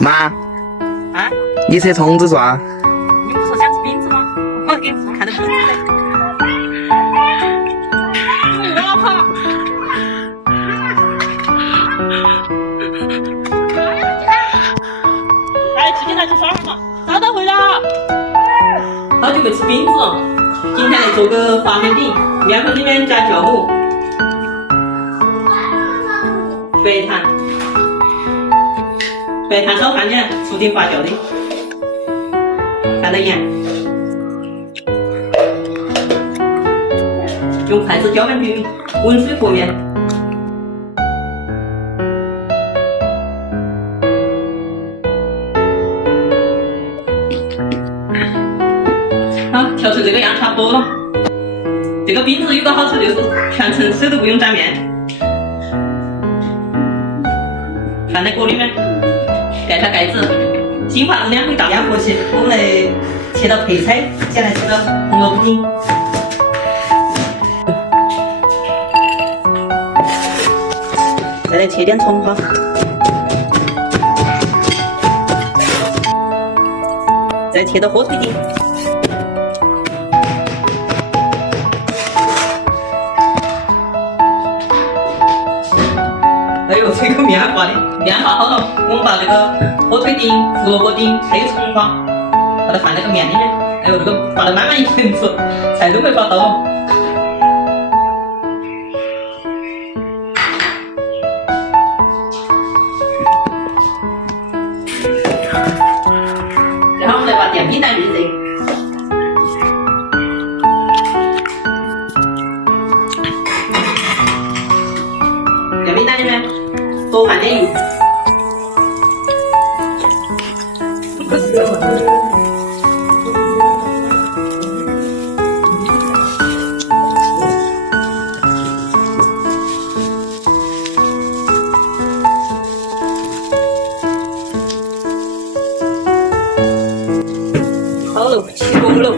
妈，啊，你吃虫子爪？你不说想吃饼子吗？我给你看到饼子噻。我老婆。哎，吃进来去耍会儿嘛，早点回来啊！好久没吃饼子了，今天来做个发面饼，面粉里面加酵母、白糖少放点，促进发酵的，放点盐，用筷子搅拌均匀，温水和面。好，调成这个样差不多了。这个饼子有个好处就是全程手都不用沾面，放在锅里面，盖下盖子，金华子2回大压和起。我们来切到配菜，先来吃个红萝卜丁。再来切点葱花，再切到火腿丁。哎呦，这个面化的，面化好了，我们把这个火腿丁、胡萝卜丁还有葱花，把它放在个面里面。哎呦，这个发了满满一盆子，菜都没法倒了。然后我们来把电饼蛋预热。电饼蛋里面多放点油，好了，起锅了。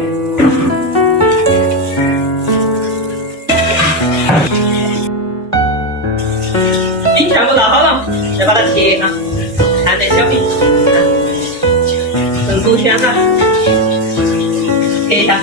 饼全部倒好了，再把它切哈，看这小饼，很酥香哈，切一下。